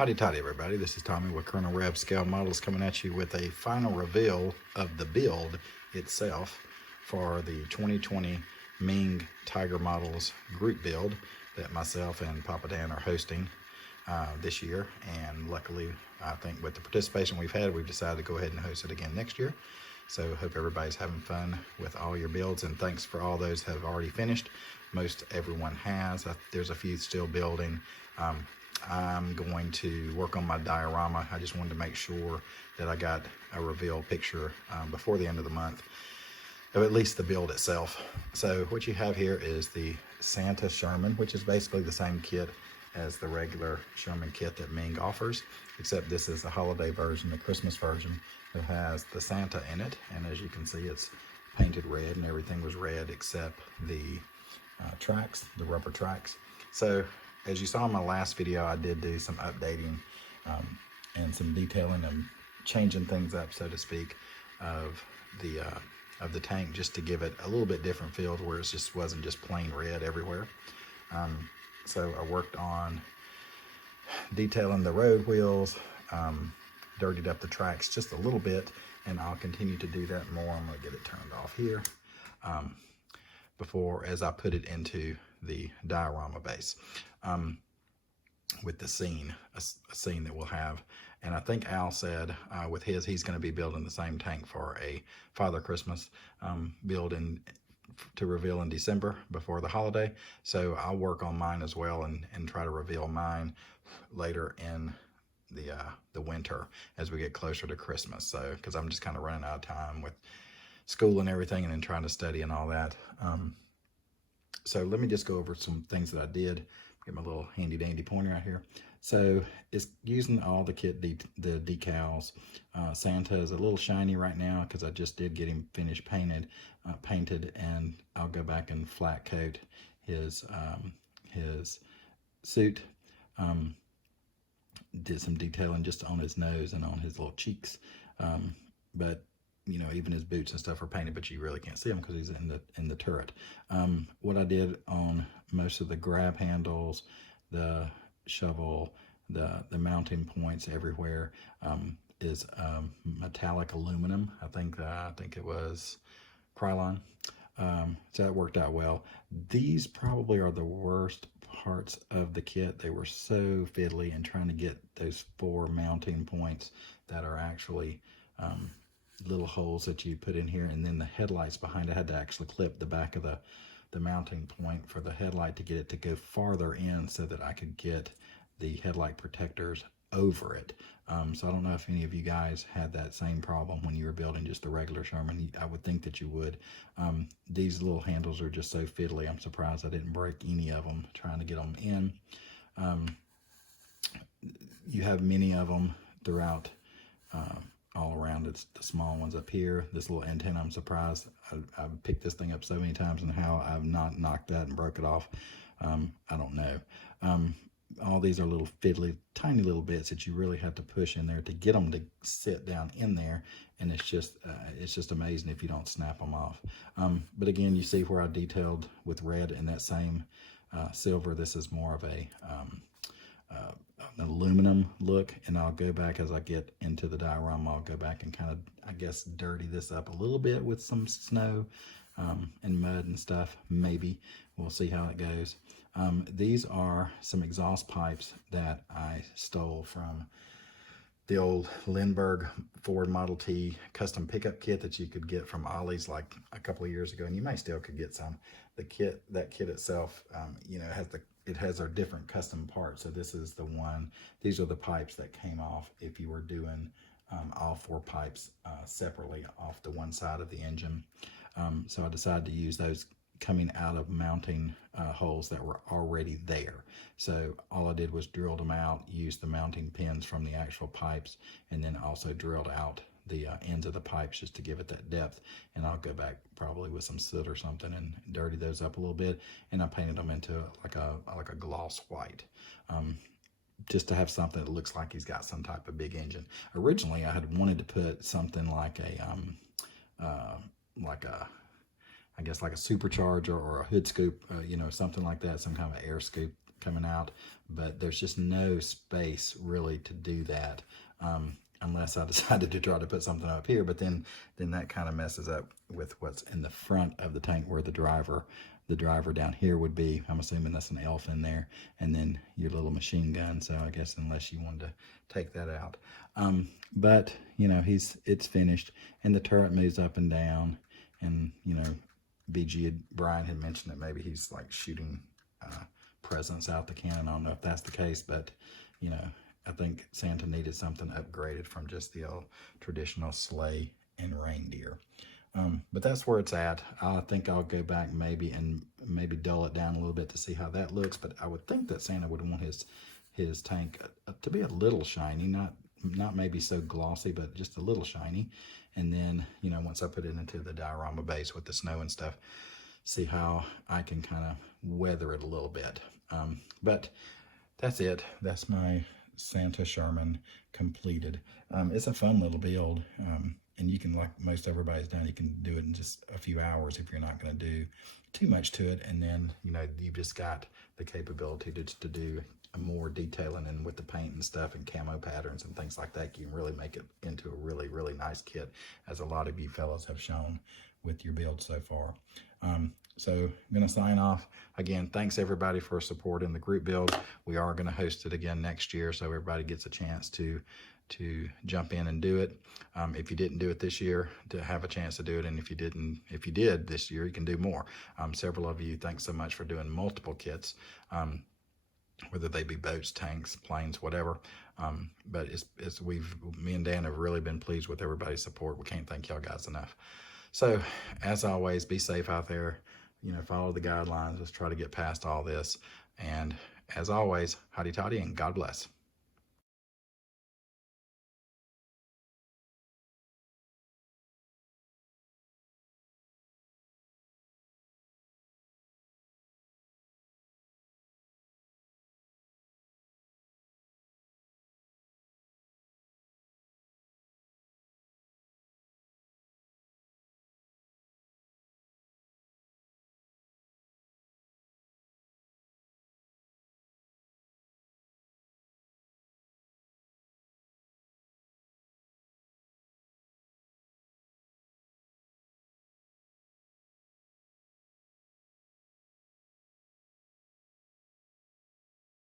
Howdy toddy everybody, this is Tommy with Colonel Rev Scale Models coming at you with a final reveal of the build itself for the 2020 Meng Tiger Models group build that myself and Papa Dan are hosting this year. And luckily, I think with the participation we've had, we've decided to go ahead and host it again next year. So hope everybody's having fun with all your builds, and thanks for all those that have already finished. Most everyone has. There's a few still building. I'm going to work on my diorama. I just wanted to make sure that I got a reveal picture before the end of the month of at least the build itself. So what you have here is the Santa Sherman, which is basically the same kit as the regular Sherman kit that Meng offers, except this is the holiday version, the Christmas version, that has the Santa in it. And as you can see, it's painted red, and everything was red except the tracks, the rubber tracks. So as you saw in my last video, I did do some updating and some detailing and changing things up, so to speak, of the tank, just to give it a little bit different feel, where it just wasn't just plain red everywhere. So I worked on detailing the road wheels, dirtied up the tracks just a little bit, and I'll continue to do that more. I'm going to get it turned off here as I put it into the diorama base with the scene, a scene that we'll have. And I think Al said with he's going to be building the same tank for a Father Christmas build to reveal in December before the holiday. So I'll work on mine as well and try to reveal mine later in the winter as we get closer to Christmas. So because I'm just kind of running out of time with school and everything, and then trying to study and all that. So let me just go over some things that I did. Get my little handy dandy pointer out here. So it's using all the kit, the decals. Santa is a little shiny right now because I just did get him finished painted, and I'll go back and flat coat his suit. Did some detailing just on his nose and on his little cheeks, but you know, even his boots and stuff are painted, but you really can't see him because he's in the turret. What I did on most of the grab handles, the shovel, the mounting points everywhere is metallic aluminum. I think it was Krylon. So that worked out well. These probably are the worst parts of the kit. They were so fiddly, and trying to get those 4 mounting points that are actually little holes that you put in here, and then the headlights behind it. I had to actually clip the back of the mounting point for the headlight to get it to go farther in so that I could get the headlight protectors over it. So I don't know if any of you guys had that same problem when you were building just the regular Sherman. I would think that you would. These little handles are just so fiddly. I'm surprised I didn't break any of them trying to get them in. You have many of them throughout all around. It's the small ones up here. This little antenna, I'm surprised I've picked this thing up so many times, and how I've not knocked that and broke it off, I don't know. All these are little fiddly, tiny little bits that you really have to push in there to get them to sit down in there, and it's just amazing if you don't snap them off. But again, you see where I detailed with red and that same silver. This is more of an aluminum look, and I'll go back as I get into the diorama. I'll go back and kind of, I guess, dirty this up a little bit with some snow and mud and stuff. Maybe we'll see how it goes. These are some exhaust pipes that I stole from the old Lindbergh Ford Model T custom pickup kit that you could get from Ollie's like a couple of years ago, and you may still could get some. That kit itself, you know, it has our different custom parts. So this is the one. These are the pipes that came off if you were doing all 4 pipes separately off the one side of the engine. So I decided to use those coming out of mounting holes that were already there. So all I did was drilled them out, used the mounting pins from the actual pipes, and then also drilled out the ends of the pipes just to give it that depth. And I'll go back probably with some soot or something and dirty those up a little bit, and I painted them into like a gloss white, just to have something that looks like he's got some type of big engine. Originally I had wanted to put something like I guess like a supercharger or a hood scoop, you know, something like that, some kind of air scoop coming out, but there's just no space really to do that. Unless I decided to try to put something up here, but then that kind of messes up with what's in the front of the tank, where the driver down here would be. I'm assuming that's an elf in there, and then your little machine gun. So I guess unless you wanted to take that out, but you know, it's finished, and the turret moves up and down, and you know, Brian had mentioned that maybe he's like shooting presents out the cannon. I don't know if that's the case, but you know, I think Santa needed something upgraded from just the old traditional sleigh and reindeer. But that's where it's at. I think I'll go back maybe dull it down a little bit to see how that looks. But I would think that Santa would want his tank to be a little shiny, not maybe so glossy, but just a little shiny. And then, you know, once I put it into the diorama base with the snow and stuff, see how I can kind of weather it a little bit. But that's it. That's my Santa Sherman completed. It's a fun little build, and you can, like most everybody's done, you can do it in just a few hours if you're not going to do too much to it. And then, you know, you've just got the capability to do more detailing, and with the paint and stuff and camo patterns and things like that, you can really make it into a really, really nice kit, as a lot of you fellas have shown with your build so far. So I'm going to sign off. Again, thanks everybody for supporting the group build. We are going to host it again next year, so everybody gets a chance to jump in and do it. If you didn't do it this year, to have a chance to do it, and if you did this year, you can do more. Several of you, thanks so much for doing multiple kits, whether they be boats, tanks, planes, whatever. But me and Dan have really been pleased with everybody's support. We can't thank y'all guys enough. So, as always, be safe out there. You know, follow the guidelines. Let's try to get past all this. And as always, howdy toddy and God bless.